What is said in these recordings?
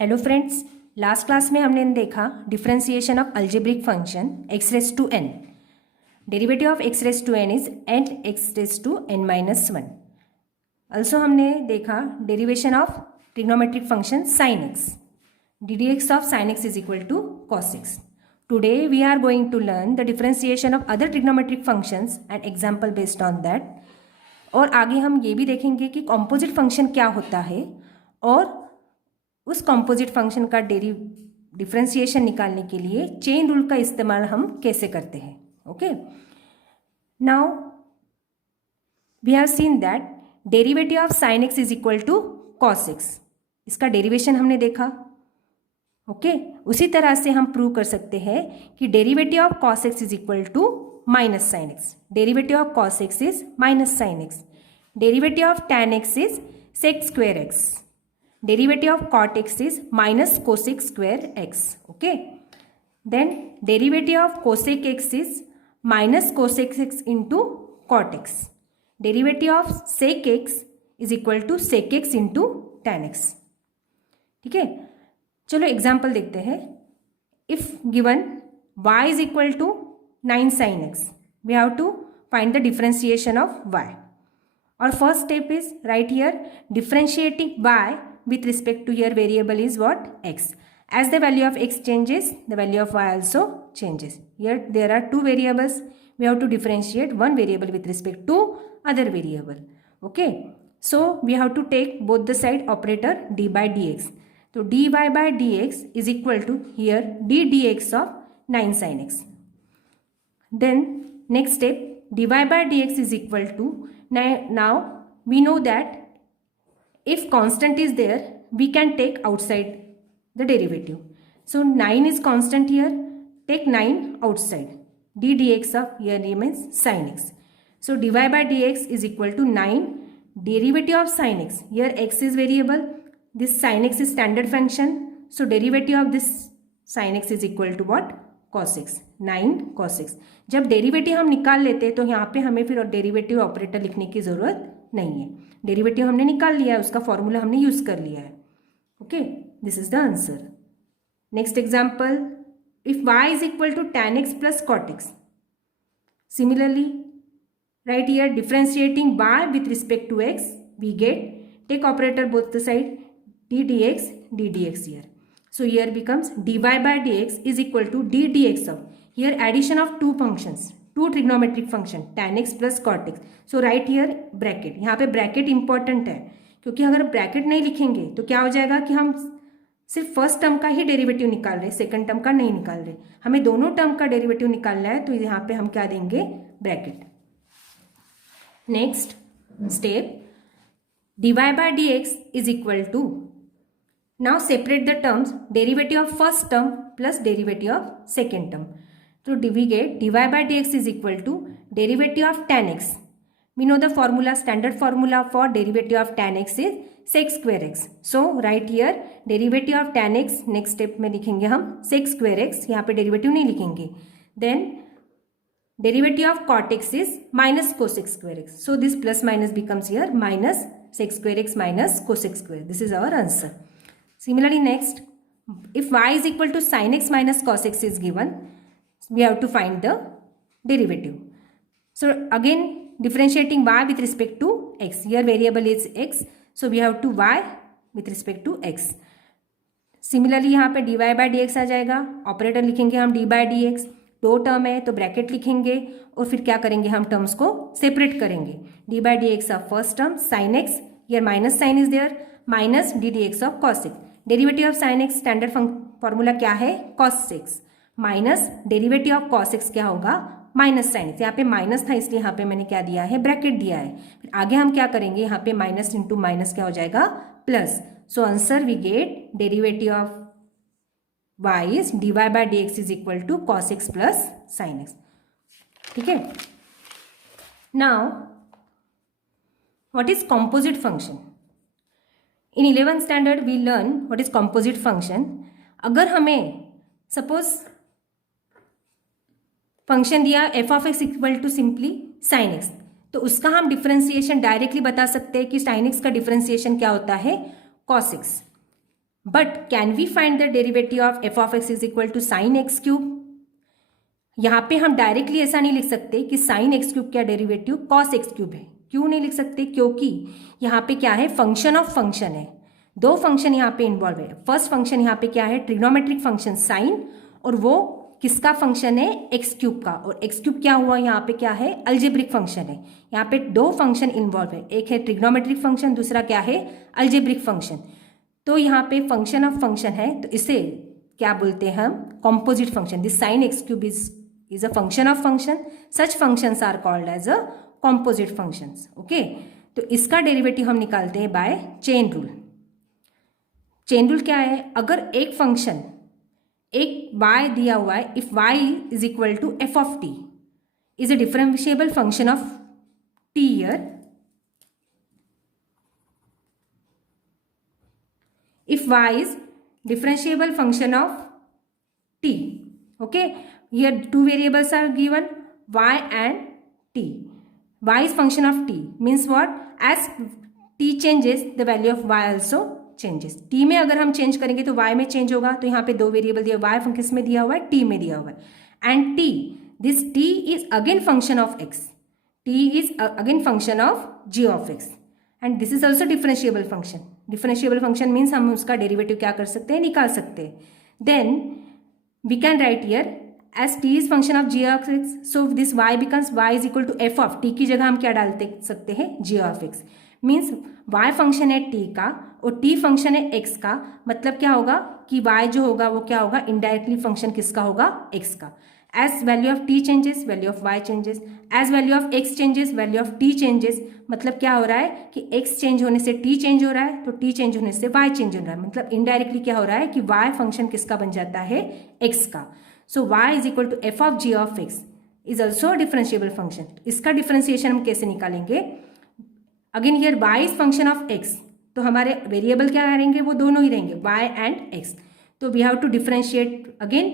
Hello friends, last class में हमने देखा differentiation of algebraic function x raise to n। Derivative of x raise to n is n x raise to n minus 1। Also हमने देखा derivation of trigonometric function sin x, ddx of sin x is equal to cos x. Today we are going to learn the differentiation of other trigonometric functions and example based on that. और आगे हम ये भी देखेंगे कि composite function क्या होता है और उस कॉम्पोजिट फंक्शन का डिफरेंशिएशन निकालने के लिए चेन रूल का इस्तेमाल हम कैसे करते हैं। Okay, now we have seen that derivative of sine x is equal to cos x. इसका डेरिवेशन हमने देखा। ओके, उसी तरह से हम प्रूव कर सकते हैं कि derivative of cos x is equal to minus sine x. Derivative of cos x is minus sine x. Derivative of tan x is sec square x. Derivative of cot x is minus cosec square x. Okay. Then derivative of cosec x is minus cosec x into cot x. Derivative of sec x is equal to sec x into tan x. ठीक है, चलो example देखते हैं। If given y is equal to 9 sin x, we have to find the differentiation of y. Our first step is right here differentiating y with respect to your variable is what? X. As the value of x changes, the value of y also changes. Here there are two variables. We have to differentiate one variable with respect to other variable. Okay. So we have to take both the side operator d by dx. So dy by dx is equal to here d dx of 9 sin x. Then next step dy by dx is equal to, now we know that if constant is there, we can take outside the derivative. So 9 is constant here, take 9 outside. d dx of here remains sin x. So dy by dx is equal to 9 derivative of sin x. Here x is variable, this sin x is standard function. So derivative of this sin x is equal to what? Cos x. 9 cos x. जब derivative हम निकाल लेते हैं तो यहाँ पे हमें फिर डेरिवेटिव ऑपरेटर लिखने की ज़रूरत नहीं है। डेरिवेटिव हमने निकाल लिया है, उसका फॉर्मूला हमने यूज़ कर लिया है। Okay, this is the answer. Next example, if y is equal to tan x plus cot x, similarly right here differentiating y with respect to x, we get take operator both the side d dx here. So here becomes dy by dx is equal to d dx of, here addition of two functions, two trigonometric function tan x plus cot x. So write here bracket. यहाँ पे bracket important है क्योंकि अगर bracket नहीं लिखेंगे तो क्या हो जाएगा कि हम सिर्फ फर्स्ट टर्म का ही डेरिवेटिव निकाल रहे, सेकंड टर्म का नहीं निकाल रहे। हमें दोनों टर्म का डेरिवेटिव निकालना है, तो यहाँ पे हम क्या देंगे? Bracket. Next step, dy by dx is equal to, now separate the terms, derivative of first term plus derivative of second term. So we get dy by dx is equal to derivative of tan x. We know the formula, standard formula for derivative of tan x is sec square x. So right here derivative of tan x, next step में लिखेंगे हम sec square x, यहाँ पे derivative नहीं लिखेंगे. Then derivative of cot x is minus cosec square x. So this plus minus becomes here minus sec square x minus cosec square. This is our answer. Similarly next, if y is equal to sin x minus cos x is given, we have to find the derivative. So again differentiating y with respect to x, here variable is x, so we have to y with respect to x. Similarly यहाँ पे dy by dx आ जाएगा, operator लिखेंगे हम d by dx, दो term है तो bracket लिखेंगे और फिर क्या करेंगे, हम टर्म्स को सेपरेट करेंगे। d by dx of first term sin x, here minus sine is there, minus d dx of cos x. Derivative of sin x standard formula क्या है? cos x minus derivative of cos x क्या होगा? Minus sine x. यहाँ पे minus था इसलिए यहाँ पे मैंने क्या दिया है? ब्रैकेट दिया है। फिर आगे हम क्या करेंगे, यहाँ पे माइनस इंटू माइनस क्या हो जाएगा? Plus. So answer we get derivative of y is dy by dx is equal to cos x plus sine x. ठीक है, now what is composite function? In 11th standard we learn what is composite function. अगर हमें suppose function दिया f of x equal to simply sine x, तो उसका हम differentiation directly बता सकते हैं कि साइन एक्स का डिफरेंशिएशन क्या होता है? Cos x. But can we find the derivative of f of x is equal to sine x cube? यहाँ पे हम डायरेक्टली ऐसा नहीं लिख सकते कि साइन एक्स क्यूब का डेरिवेटिव कॉस एक्स क्यूब है। क्यों नहीं लिख सकते? क्योंकि यहाँ पे क्या है, फंक्शन ऑफ फंक्शन है, दो फंक्शन यहाँ पे इन्वॉल्व है। फर्स्ट फंक्शन यहाँ पे क्या है, ट्रिग्नोमेट्रिक फंक्शन साइन, और वो किसका फंक्शन है, एक्स क्यूब का। और एक्स क्यूब क्या हुआ, यहाँ पे क्या है, अलजेब्रिक फंक्शन है। यहाँ पे दो फंक्शन इन्वॉल्व है, एक है ट्रिग्नोमेट्रिक फंक्शन, दूसरा क्या है, अलजेब्रिक फंक्शन। तो यहाँ पे फंक्शन ऑफ फंक्शन है, तो इसे क्या बोलते हैं हम, composite function. This sine x cube is a function of function. Such functions are called as a composite functions. Okay, तो इसका डेरिवेटिव हम निकालते हैं by chain rule. Chain rule क्या है, अगर एक फंक्शन एक y दिया हुआ है, if y is equal to f of t is a differentiable function of t here, if y is differentiable function of t, okay, here two variables are given, y and t. Y is function of t means what, as t changes the value of y also changes. t में अगर हम change करेंगे तो y में change होगा। तो यहाँ पे दो वेरिएबल दिया, y किस में दिया हुआ है, t में दिया हुआ है। And t, this t is again function of x, t is again function of g of x, and this is also differentiable function. differentiable function means हम उसका डेरिवेटिव क्या कर सकते हैं, निकाल सकते हैं। then we can write here as t is function of g of x, so this y becomes y is equal to f of t की जगह हम क्या डालते सकते हैं, g of x, means y function है t का और t फंक्शन है x का। मतलब क्या होगा कि y जो होगा वो क्या होगा, इनडायरेक्टली फंक्शन किसका होगा, x का। as value of t changes, value of y changes, as value of x changes, value of t changes. मतलब क्या हो रहा है कि x चेंज होने से t चेंज हो रहा है, तो t चेंज होने से y चेंज हो रहा है। मतलब इनडायरेक्टली क्या हो रहा है कि y फंक्शन किसका बन जाता है, x का। So y is equal to f of g of x is also a differentiable function. इसका डिफरेंशिएशन हम कैसे निकालेंगे, again here y is function of x, तो हमारे वेरिएबल क्या रहेंगे, वो दोनों ही रहेंगे y and x। तो we have to differentiate again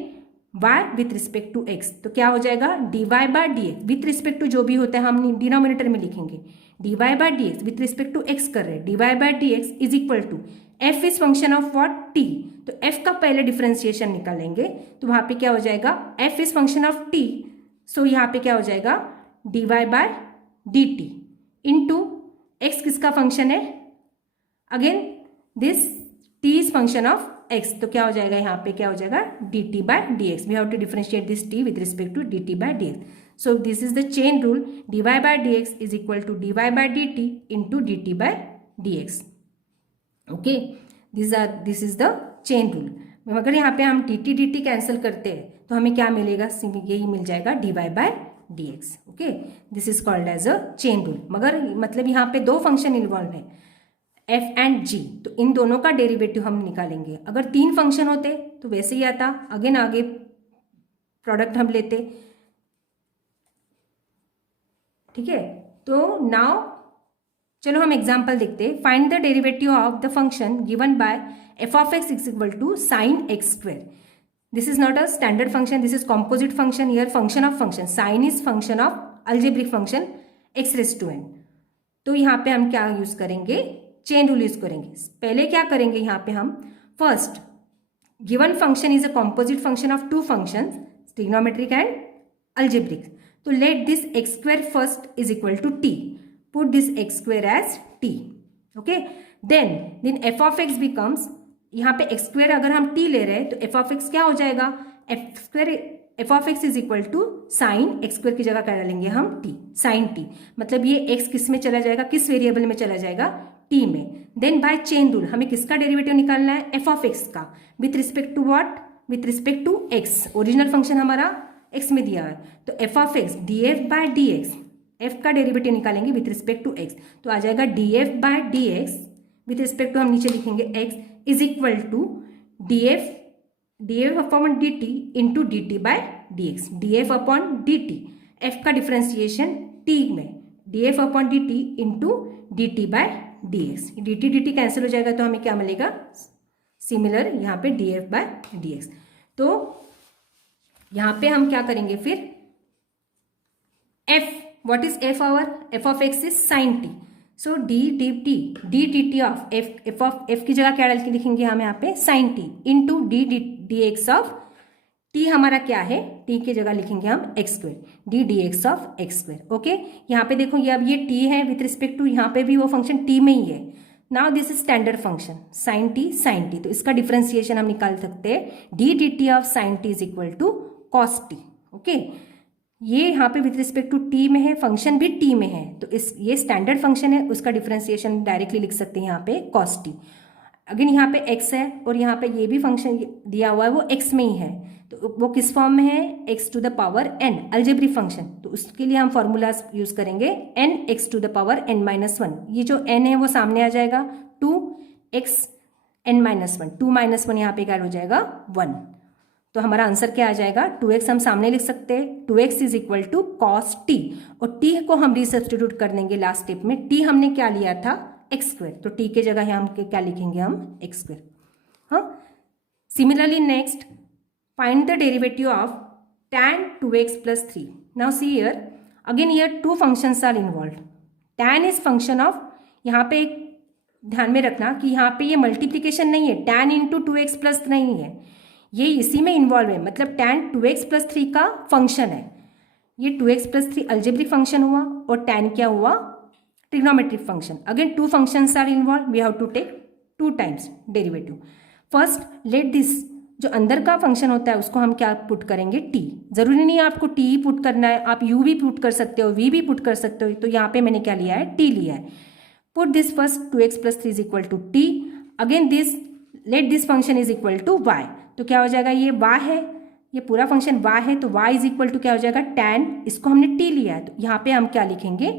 y with respect to x, तो क्या हो जाएगा dy by dx, with respect to जो भी होता है हम डिनोमिनेटर में लिखेंगे, dy by dx with respect to x कर रहे हैं, dy by dx is equal to f is function of what, t। तो f का पहले डिफरेंशिएशन निकालेंगे, तो वहां पे क्या हो जाएगा, f is function of t, so यहाँ पे क्या हो जाएगा dy by dt into x किसका फंक्शन है, again this t is function of x, तो क्या हो जाएगा यहाँ पे क्या हो जाएगा dt by dx। We have to differentiate this t with respect to dt by dx। So this is the chain rule, dy by dx is equal to dy by dt into dt by dx। Okay, this is the chain rule. अगर यहाँ पे हम dt cancel करते हैं तो हमें क्या मिलेगा, यही मिल जाएगा dy by dx। Okay, this is called as a chain rule. मगर मतलब यहाँ पे दो फंक्शन इन्वॉल्व है f एंड g, तो इन दोनों का डेरिवेटिव हम निकालेंगे। अगर तीन फंक्शन होते तो वैसे ही आता, अगेन आगे प्रोडक्ट हम लेते, ठीक है। तो नाउ चलो हम एग्जाम्पल देखते हैं। Find the derivative of the function given by f of x is equal to sine x square. This is not a standard function, this is composite function. Here function of function, sine is function of algebraic function x raise to n. तो यहाँ पे हम क्या use करेंगे, chain rule use करेंगे। पहले क्या करेंगे, यहाँ पे हम first given function is a composite function of two function, trigonometric and algebraic. तो let this x square first is equal to T, put this x square as t, okay, then f of x becomes, यहाँ पे x square अगर हम t ले रहे हैं तो f of x क्या हो जाएगा, f of x is equal to sine x square की जगह क्या डालेंगे हम t, साइन t। मतलब ये x किस में चला जाएगा, किस वेरिएबल में चला जाएगा, t में। देन बाय चेन रूल हमें किसका डेरिवेटिव निकालना है, f of x का, with respect to what, with respect to x। Original function हमारा x में दिया है, तो f of x df by dx, f का डेरिवेटिव निकालेंगे विथ रिस्पेक्ट टू x, तो आ जाएगा df by dx with respect to हम नीचे लिखेंगे x is equal to df upon dt into dt by dx, df upon dt, f का differentiation t में, df upon dt into dt by dx। dt cancel हो जाएगा तो हमें क्या मिलेगा, सिमिलर यहाँ पे df बाय dx। तो यहाँ पे हम क्या करेंगे फिर, f, what is f our, f of x is sin t, so d of f of f की जगह क्या डाल के लिखेंगे हम यहाँ पे sine t into d x of t हमारा क्या है, टी की जगह लिखेंगे हम x square d x of x square. Okay, यहाँ पे देखो ये अब ये टी है विथ रिस्पेक्ट टू, यहाँ पे भी वो फंक्शन टी में ही है। Now this is standard function sine t, तो इसका डिफरेंशिएशन हम निकाल सकते हैं d t of sine t is equal to cos t. Okay, ये यहाँ पे विथ रिस्पेक्ट टू टी में है, फंक्शन भी टी में है, तो इस ये स्टैंडर्ड फंक्शन है, उसका डिफरेंशिएशन डायरेक्टली लिख सकते हैं यहाँ पे कॉस टी। अगेन यहाँ पे x है और यहाँ पे ये भी फंक्शन दिया हुआ है वो x में ही है, तो वो किस फॉर्म में है, x to the power n algebraic function, तो उसके लिए हम फॉर्मूला यूज करेंगे n x to the power n-1। ये जो n है वो सामने आ जाएगा 2x n-1, 2 - 1 यहाँ पे क्या हो जाएगा 1, तो हमारा आंसर क्या आ जाएगा 2x हम सामने लिख सकते हैं, 2x is equal to cos t, और t को हम रिसब्स्टिट्यूट कर देंगे लास्ट स्टेप में, t हमने क्या लिया था एक्स स्क्वेयर, तो टी के जगह हम क्या लिखेंगे हम एक्स स्क्वेयर। हाँ, similarly next find the derivative of tan 2x + 3। Now see here again here two functions are involve. tan is function of, यहाँ पे एक ध्यान में रखना कि यहाँ पे ये मल्टीप्लीकेशन नहीं है, tan इंटू 2x + नहीं है, ये इसी में इन्वॉल्व है, मतलब tan 2x + 3 का फंक्शन है, ये 2x + 3 अलजेब्रिक फंक्शन हुआ और tan क्या हुआ trigonometric function. Again two functions are involve, we have to take 2 times derivative. First let this, जो अंदर का फंक्शन होता है उसको हम क्या पुट करेंगे t, जरूरी नहीं है आपको t ही पुट करना है, आप u भी पुट कर सकते हो, v भी पुट कर सकते हो, तो यहाँ पे मैंने क्या लिया है t लिया है। Put this first 2x + 3 is equal to t, again this let this function is equal to y, तो क्या हो जाएगा ये y है, ये पूरा फंक्शन y है, तो y इज इक्वल टू क्या हो जाएगा tan, इसको हमने t लिया है, तो यहाँ पे हम क्या लिखेंगे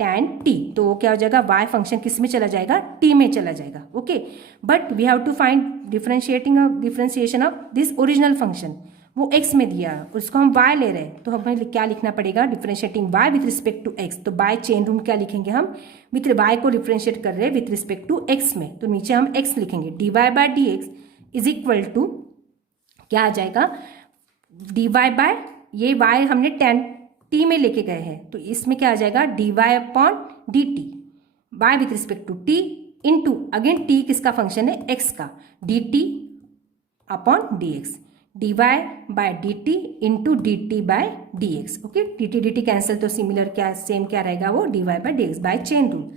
tan t, तो वो क्या हो जाएगा y फंक्शन किस में चला जाएगा t में चला जाएगा। Okay, but we have to find differentiation of this original function, वो x में दिया है उसको हम y ले रहे हैं, तो हमें क्या लिखना पड़ेगा differentiating y with respect to x, तो बाय चेन रूल क्या लिखेंगे हम, विथ y को डिफरेंशिएट कर रहे हैं विथ रिस्पेक्ट टू x में, तो नीचे हम x लिखेंगे dy/dx इज इक्वल टू क्या आ जाएगा dy ये y हमने tan t में लेके गए हैं, तो इसमें क्या आ जाएगा dy/dt y with respect to t into again t किसका फंक्शन है x का, dt/dx dy/dt into dt/dx। Okay, dt cancel, तो सिमिलर क्या सेम क्या रहेगा वो dy/dx by chain rule.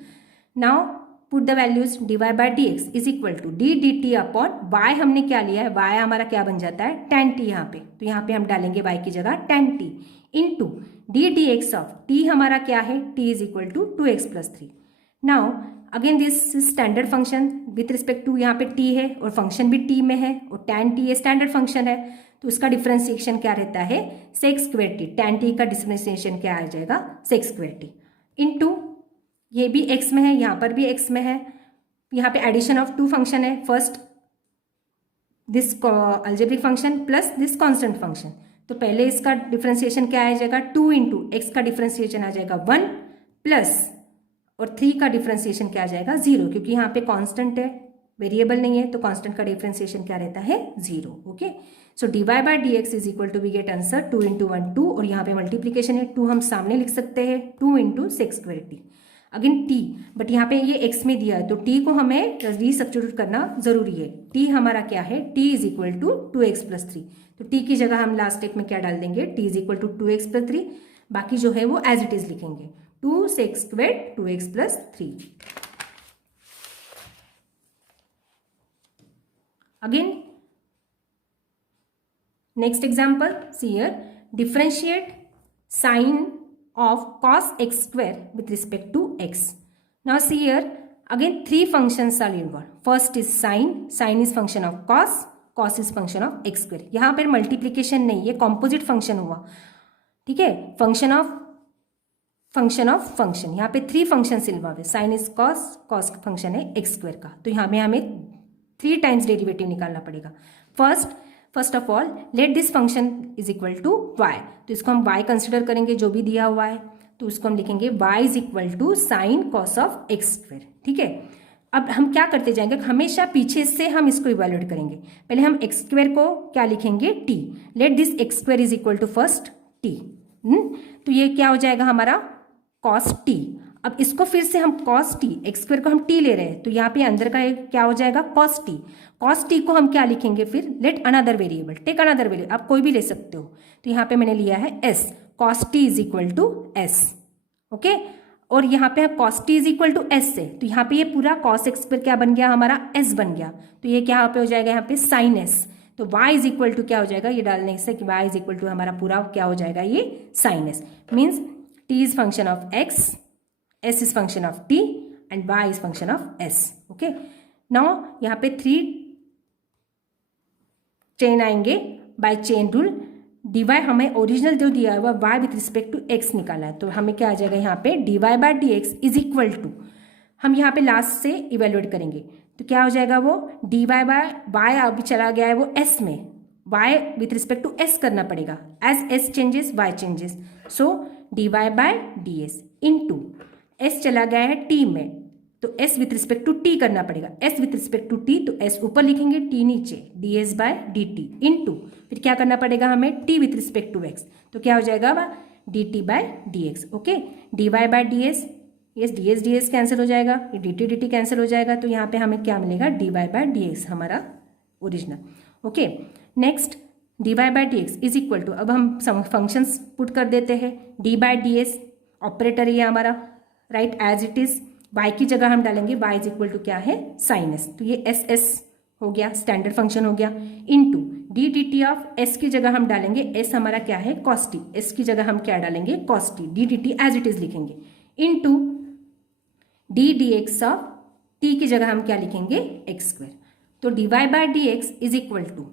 Now put the values dy/dx is equal to dt/y हमने क्या लिया है, y हमारा क्या बन जाता है tan t यहाँ पे, तो यहाँ पे हम डालेंगे y की जगह tan t into dx of t हमारा क्या है t is equal to 2x + 3। Now again this standard function with respect to यहाँ पे t है और फंक्शन भी t में है और tan t ये स्टैंडर्ड फंक्शन है, तो उसका डिफरेंशिएशन क्या रहता है sec² t, tan t का डिफरेंशिएशन क्या आ जाएगा sec² t इंटू ये भी x में है, यहाँ पर भी x में है, यहाँ पे एडिशन ऑफ टू फंक्शन है, first this algebraic function plus this constant function, तो पहले इसका डिफरेंशिएशन क्या आ जाएगा 2 इंटू एक्स का डिफरेंशिएशन आ जाएगा 1 प्लस और 3 का डिफरेंशिएशन क्या आ जाएगा 0, क्योंकि यहाँ पे कांस्टेंट है वेरिएबल नहीं है, तो कांस्टेंट का डिफरेंशिएशन क्या रहता है 0। Okay, so dy/dx is equal to we get answer 2 into 1 2, और यहाँ पे मल्टीप्लीकेशन है 2 हम सामने लिख सकते हैं 2 into sec² t, again t, but यहाँ पे ये x में दिया है तो t को हमें रीसब्स्टिट्यूट करना जरूरी है, t हमारा क्या है t is equal to 2x + 3, तो t की जगह हम लास्ट स्टेप में क्या डाल देंगे t is equal to 2x + 3, बाकी जो है वो एज इट इज लिखेंगे 2 sec² 2x + 3। Again next example, see here differentiate sine of cos x² with respect to x. Now see here again 3 functions are involved. First is sin is function of cos is function of x²। यहाँ पर multiplication नहीं, ये composite function हुआ, ठीक है, function of function, यहाँ पे 3 functions involve है, साइन इज कॉस फंक्शन है x² का, तो यहाँ में हमें 3 टाइम्स डेरिवेटिव निकालना पड़ेगा। First of all let this function is equal to y, तो इसको हम y कंसिडर करेंगे जो भी दिया हुआ है, तो उसको हम लिखेंगे y is equal to sine cos of x²। ठीक है, अब हम क्या करते जाएंगे, हमेशा पीछे से हम इसको इवेल्युएट करेंगे, पहले हम x² को क्या लिखेंगे t, let this x² is equal to first t, तो ये क्या हो जाएगा हमारा cos t, अब इसको फिर से हम cos t, एक्स स्क्वायर को हम t ले रहे हैं, तो यहाँ पे अंदर का एक क्या हो जाएगा cos t। cos t को हम क्या लिखेंगे फिर, let another variable, take another variable, आप कोई भी ले सकते हो। तो यहाँ पे मैंने लिया है s, cos t is equal to s। Okay, और यहाँ पे cos t is equal to s है, तो यहाँ पे ये पूरा cos x स्क्वायर क्या बन गया हमारा, s बन गया। तो ये क्या यहाँ पे हो जाएगा, यहाँ पे sin s। तो y इज इक्वल टू क्या हो जाएगा, ये डालने से कि y इज इक्वल टू हमारा पूरा क्या हो जाएगा, ये sin s। Means t is function of x, s is function of t and y is function of s। Okay, now यहाँ पे 3 चेन आएंगे बाय चेन रूल। dy हमें ओरिजिनल जो दिया हुआ y with respect to x निकाला है, तो हमें क्या आ जाएगा यहाँ पे dy by dx is equal to, हम यहाँ पे लास्ट से इवेलुएट करेंगे तो क्या हो जाएगा, वो dy बाय y अभी चला गया है वो s में, y with respect to s करना पड़ेगा, as s changes y changes, so dy by ds into s चला गया है t में, तो s with respect to t करना पड़ेगा, s with respect to t, तो s ऊपर लिखेंगे t नीचे, ds बाय dt इनटू फिर क्या करना पड़ेगा हमें t with respect to x, तो क्या हो जाएगा dt by dx। Okay, dy by ds, yes ds ds cancel हो जाएगा, ये dt dt कैंसिल हो जाएगा, तो यहाँ पे हमें क्या मिलेगा, dy बाय dx हमारा original. Okay, next dy by dx is equal to, अब हम फंक्शंस पुट कर देते हैं, d बाय ds ऑपरेटर ये हमारा write as it is, y की जगह हम डालेंगे y इज इक्वल टू क्या है sin s, तो ये s s हो गया, स्टैंडर्ड फंक्शन हो गया, into D D t of s की जगह हम डालेंगे s हमारा क्या है cos t, s की जगह हम क्या डालेंगे cos t, D D T as it is लिखेंगे, into D D x of t की जगह हम क्या लिखेंगे x स्क्वायर, तो dy by D x is equal to,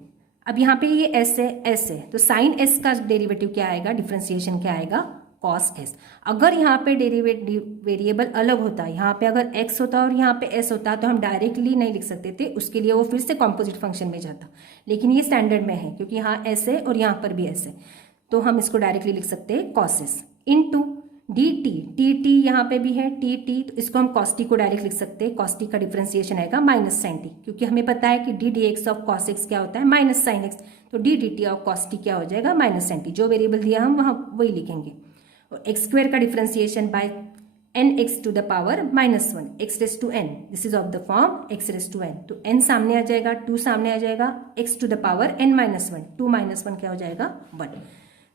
अब यहाँ पे ये s है तो साइन s का डेरिवेटिव क्या आएगा, डिफ्रेंसिएशन क्या आएगा cos s। अगर यहाँ पे डेरिवेटिव वेरिएबल अलग होता, यहाँ पे अगर x होता और यहाँ पे s होता तो हम डायरेक्टली नहीं लिख सकते थे, उसके लिए वो फिर से कॉम्पोजिट फंक्शन में जाता, लेकिन ये स्टैंडर्ड में है क्योंकि यहाँ s है और यहाँ पर भी s है, तो हम इसको डायरेक्टली लिख सकते हैं cos s into D T यहाँ पे भी है टी, तो इसको हम cos t को डायरेक्ट लिख सकते हैं, cos t का डिफ्रेंसिएशन आएगा माइनस साइन t, क्योंकि हमें पता है कि d D x of cos x क्या होता है माइनस साइन x, तो d D t of cos t क्या हो जाएगा माइनस साइन t, जो वेरिएबल दिया हम वहाँ वही लिखेंगे, और एक्स स्क्वायर का differentiation by n x to the power minus one, x raise to n, this is of the form x raise to n, तो एन सामने आ जाएगा, टू सामने आ जाएगा, x to the power n minus one, two minus one क्या हो जाएगा वन।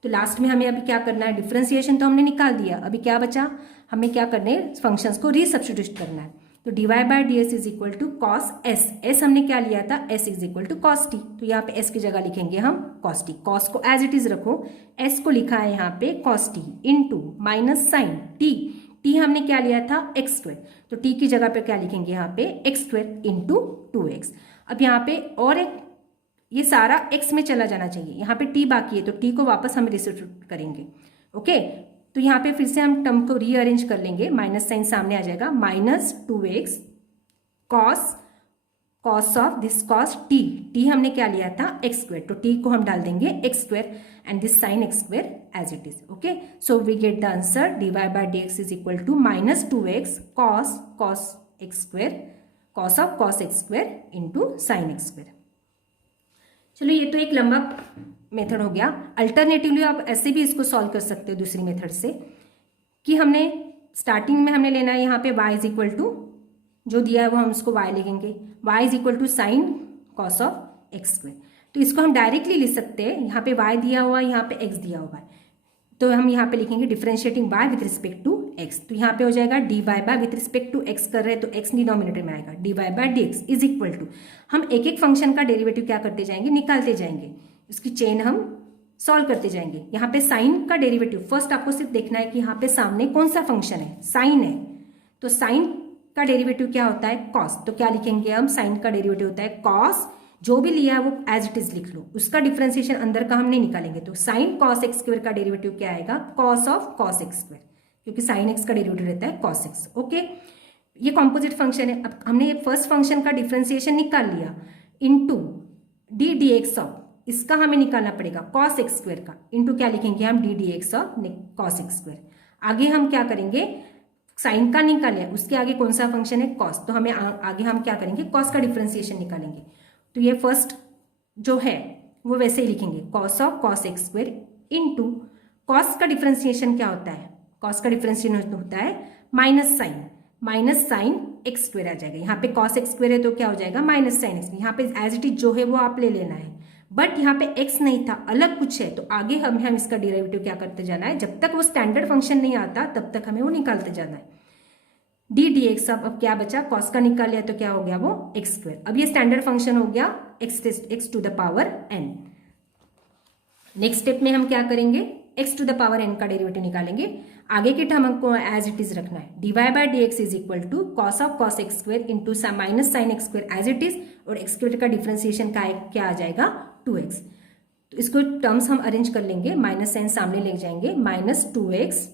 तो लास्ट में हमें अभी क्या करना है, डिफरेंशिएशन तो हमने निकाल दिया, अभी क्या बचा, हमें क्या करना है फंक्शंस को रीसब्स्टिट्यूट करना है, तो d y by d s is equal to cos s, s हमने क्या लिया था s is equal to cos t, तो यहाँ पे एस की जगह लिखेंगे हम कॉस टी, कॉस को एज इट इज रखो, एस को लिखा है यहाँ पे cos t into minus sine t, t हमने क्या लिया था एक्स स्क्वायर, तो टी की जगह पे क्या लिखेंगे यहाँ पे x square into two x. अब यहाँ पे और एक ये सारा एक्स में चला जाना चाहिए, यहाँ पे टी बाकी है तो टी को वापस हम रिसब्स्टिट्यूट करेंगे। ओके, तो यहाँ पे फिर से हम टर्म को रीअरेंज कर लेंगे, माइनस साइन सामने आ जाएगा, minus two x cos cos of this cos T, t हमने क्या लिया था एक्स स्क्वायर, तो टी को हम डाल देंगे x square and this sine x square as it is. Okay, so we get the answer d y by D x is equal to minus two x cos cos x square, cos of cos x square into sine x square. चलो ये तो एक लंबा method हो गया, alternatively आप ऐसे भी इसको सॉल्व कर सकते हो दूसरी मेथड से, कि हमने स्टार्टिंग में हमने लेना है यहाँ पे y इज इक्वल टू जो दिया है वो हम उसको y लिखेंगे, y is equal to sine cos of x square, तो इसको हम डायरेक्टली लिख सकते हैं, यहाँ पे y दिया हुआ है यहाँ पे x दिया हुआ है, तो हम यहाँ पे लिखेंगे differentiating y with respect to x, तो यहाँ पे हो जाएगा d y by with respect to x कर रहे हैं तो x डिनोमिनेटर में आएगा, d y by D x is equal to, हम एक एक फंक्शन का डेरिवेटिव क्या करते जाएंगे निकालते जाएंगे, उसकी चेन हम सॉल्व करते जाएंगे। यहाँ पे साइन का डेरिवेटिव फर्स्ट आपको सिर्फ देखना है कि यहाँ पे सामने कौन सा फंक्शन है, साइन है, तो साइन का डेरिवेटिव क्या होता है कॉस, तो क्या लिखेंगे हम साइन का डेरिवेटिव होता है कॉस, जो भी लिया है वो एज इट इज लिख लो, उसका डिफरेंशिएशन अंदर का हम नहीं निकालेंगे, तो साइन कॉस एक्स स्क्वायर का डेरिवेटिव क्या आएगा cos of cos x square, क्योंकि साइन एक्स का डेरिवेटिव रहता है कॉस एक्स। ओके, ये कॉम्पोजिट फंक्शन है, अब हमने ये फर्स्ट फंक्शन का डिफरेंशिएशन निकाल लिया into D D x of, इसका हमें निकालना पड़ेगा कॉस एक्स स्क्वायर का, इनटू क्या लिखेंगे हम D D x of cos x square, आगे हम क्या करेंगे साइन का निकाले, उसके आगे कौन सा फंक्शन है कॉस, तो हमें आगे हम क्या करेंगे कॉस का डिफरेंशिएशन निकालेंगे, तो ये फर्स्ट जो है वो वैसे ही लिखेंगे cos of cos x square into cos का डिफरेंशिएशन क्या होता है, कॉस का डिफरेंशिएशन होता है माइनस साइन एक्स स्क्वेयर आ जाएगा। यहाँ पे कॉस एक्स स्क्वेयर है तो क्या हो जाएगा माइनस साइन एक्स। यहाँ पे एज इट इज जो है वो आप ले लेना है, बट यहाँ पे एक्स नहीं था, अलग कुछ है, तो आगे हम इसका डेरिवेटिव क्या करते जाना है, जब तक वो स्टैंडर्ड फंक्शन नहीं आता तब तक हमें वो निकालते जाना है। डी डी एक्स, अब क्या बचा, कॉस का निकाल लिया तो क्या हो गया वो एक्स स्क्वेयर। अब ये स्टैंडर्ड फंक्शन हो गया x to the power n. Next step में हम क्या करेंगे, x to the power n का डेरिवेटिव निकालेंगे। आगे के टर्म हमको एज इट इज रखना है, d y by d x is equal to cos of cos x square into minus sine x square as it is, और x square का differentiation का क्या आ जाएगा 2x। तो इसको टर्म्स हम अरेंज कर लेंगे, माइनस साइन सामने ले जाएंगे, minus 2x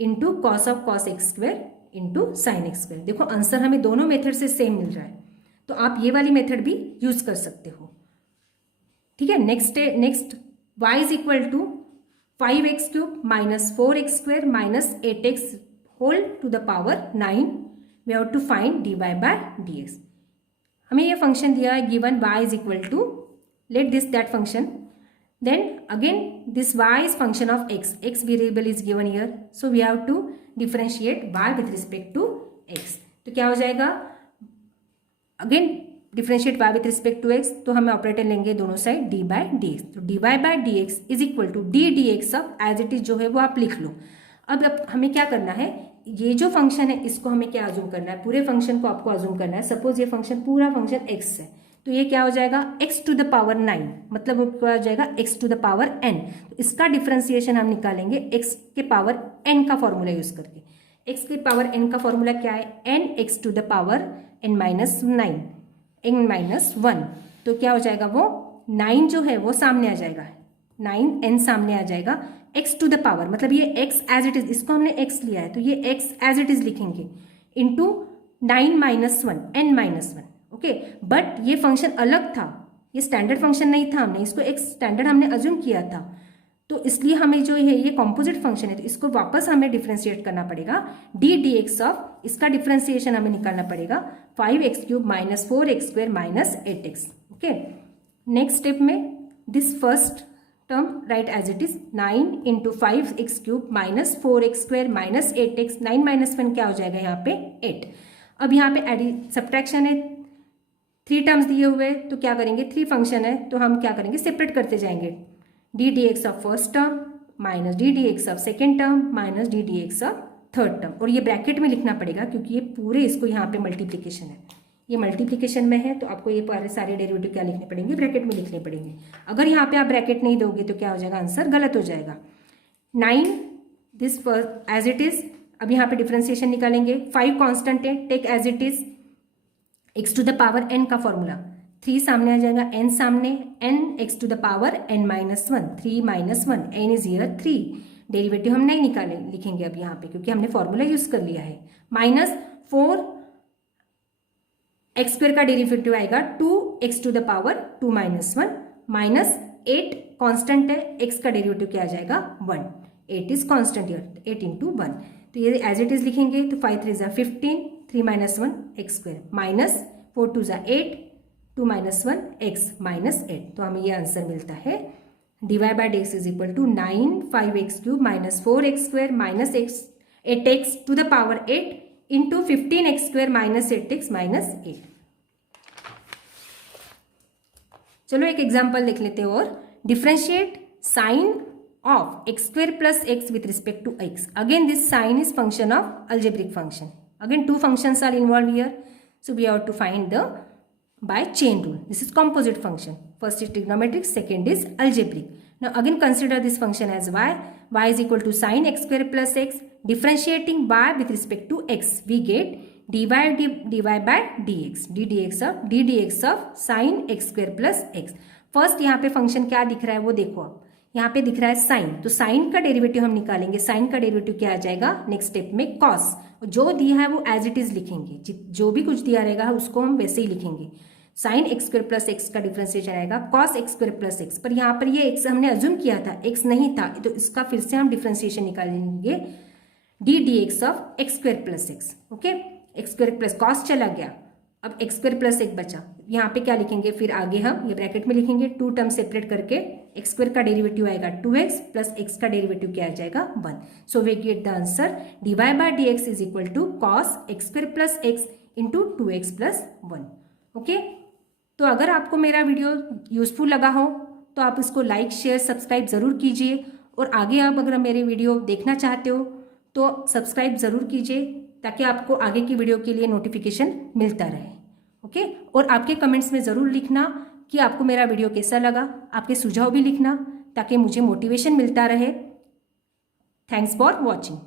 into cos of cos x square into sine x square. देखो आंसर हमें दोनों मेथड से सेम मिल रहा है, तो आप ये वाली मेथड भी यूज कर सकते हो। ठीक है, next y is equal to 5x cube minus 4x square minus 8x whole to the power 9। We have to find dy by dx। हमें ये फंक्शन दिया है given y is equal to, let this that function, then again this y is function of x variable is given here, so we have to differentiate y with respect to x। तो क्या हो जाएगा, again differentiate y with respect to x, तो हमें operator लेंगे दोनों side d by D x. तो dy by D x is equal to d D x अब एज इट इज जो है वो आप लिख लो। अब हमें क्या करना है, ये जो फंक्शन है इसको हमें क्या अज्यूम करना है, पूरे फंक्शन को आपको अज्यूम करना है। सपोज ये फंक्शन पूरा फंक्शन x है, तो ये क्या हो जाएगा x टू द पावर 9, मतलब वो क्या हो जाएगा x to the power n। तो इसका डिफरेंशिएशन हम निकालेंगे x के पावर n का फॉर्मूला यूज करके। x के पावर n का फॉर्मूला क्या है, n x to the power n minus 9 n minus 1। तो क्या हो जाएगा, वो 9 जो है वो सामने आ जाएगा, 9n सामने आ जाएगा, x टू द पावर मतलब ये x एज इट इज, इसको हमने x लिया है तो ये x एज इट इज लिखेंगे into 9 minus 1 n minus 1। Okay, but ये फंक्शन अलग था, ये स्टैंडर्ड फंक्शन नहीं था, हमने इसको एक स्टैंडर्ड हमने अज्यूम किया था, तो इसलिए हमें जो है ये कॉम्पोजिट फंक्शन है, तो इसको वापस हमें डिफरेंशिएट करना पड़ेगा। डी डी एक्स ऑफ, इसका डिफरेंशिएशन हमें निकालना पड़ेगा 5x cube minus 4x square minus 8x। Okay, next step में this first term write as it is, 9 into 5x cube minus 4x square minus 8x, 9 minus 1 क्या हो जाएगा यहाँ पे 8। अब यहाँ पे सब्ट्रैक्शन है, 3 टर्म्स दिए हुए, तो क्या करेंगे, 3 फंक्शन है तो हम क्या करेंगे, सेपरेट करते जाएंगे। D D x of first term minus D D x of second term minus D D x of third term, और ये ब्रैकेट में लिखना पड़ेगा क्योंकि ये पूरे इसको यहाँ पे मल्टीप्लिकेशन है, ये मल्टीप्लिकेशन में है, तो आपको ये सारे डेरिवेटिव क्या लिखने पड़ेंगे, ब्रैकेट में लिखने पड़ेंगे। अगर यहाँ पे आप ब्रैकेट नहीं दोगे तो क्या हो जाएगा, आंसर गलत हो जाएगा। 9 दिस एज इट इज, अब यहाँ पे डिफरेंशिएशन निकालेंगे, 5 कॉन्स्टेंट है, take as it is x to the power n का फॉर्मूला, 3 सामने आ जाएगा, n सामने, n x to the power n minus 1, 3 minus 1, n is here 3। Derivative हम नहीं निकाले लिखेंगे अब यहाँ पे क्योंकि हमने फॉर्मूला यूज कर लिया है। माइनस 4 एक्स स्क्वेयर का डेरिवेटिव आएगा 2x to the power 2 minus 1 minus 8 constant है, x का डेरिवेटिव क्या आ जाएगा 1, 8 इज कॉन्स्टेंट हियर, 8 इंटू 1, तो ये एज इट इज लिखेंगे, तो 5 3 ज़ा 15, 3 माइनस 1 एक्स स्क्वेयर माइनस 4 2 ज़ा 8, 2 माइनस 1 एक्स माइनस 8। तो हमें ये आंसर मिलता है d y by d x is equal to 9 5x cube minus 4x square minus 8x to the power 8 into 15x square minus 8x minus 8। चलो एक example देख लेते हैं और, differentiate sine of x square plus x with respect to x. Again this sign is function of algebraic function. Again 2 functions are involved here. So we have to find the by chain rule. This is composite function. First is trigonometric, second is algebraic. Now again consider this function as y. Y is equal to sin x square plus x. Differentiating y with respect to x, we get dy by dx. ddx of sin x square plus x. First यहाँ पे function क्या दिख रहा है वो देखो आप, यहाँ पे दिख रहा है साइन, तो साइन का डेरिवेटिव हम निकालेंगे। साइन का डेरिवेटिव क्या आ जाएगा नेक्स्ट स्टेप में कॉस, जो दिया है वो एज इट इज लिखेंगे, जो भी कुछ दिया रहेगा उसको हम वैसे ही लिखेंगे। Sign x square plus x का डिफरेंशिएशन आएगा cos x square plus x, पर यहाँ पर ये एक्स हमने अज्यूम किया था, एक्स नहीं था, तो इसका फिर से हम डिफरेंशिएशन निकालेंगे D D x of x square plus x. Okay, x square plus cos चला गया, अब एक्स स्क्वायर प्लस एक बचा, यहाँ पे क्या लिखेंगे फिर आगे हम ये ब्रैकेट में लिखेंगे, 2 टर्म सेपरेट करके एक्स स्क्वायर का डेरिवेटिव आएगा 2x प्लस एक्स का डेरिवेटिव क्या आ जाएगा 1. So we get the answer dy by dx is equal to cos x square plus x into 2x plus 1. Okay, तो अगर आपको मेरा वीडियो यूजफुल लगा हो तो आप इसको लाइक शेयर सब्सक्राइब ज़रूर कीजिए, और आगे आप अगर मेरे वीडियो देखना चाहते हो तो सब्सक्राइब ज़रूर कीजिए ताकि आपको आगे की वीडियो के लिए नोटिफिकेशन मिलता रहे. ओके, और आपके कमेंट्स में ज़रूर लिखना कि आपको मेरा वीडियो कैसा लगा, आपके सुझाव भी लिखना ताकि मुझे मोटिवेशन मिलता रहे. Thanks for watching.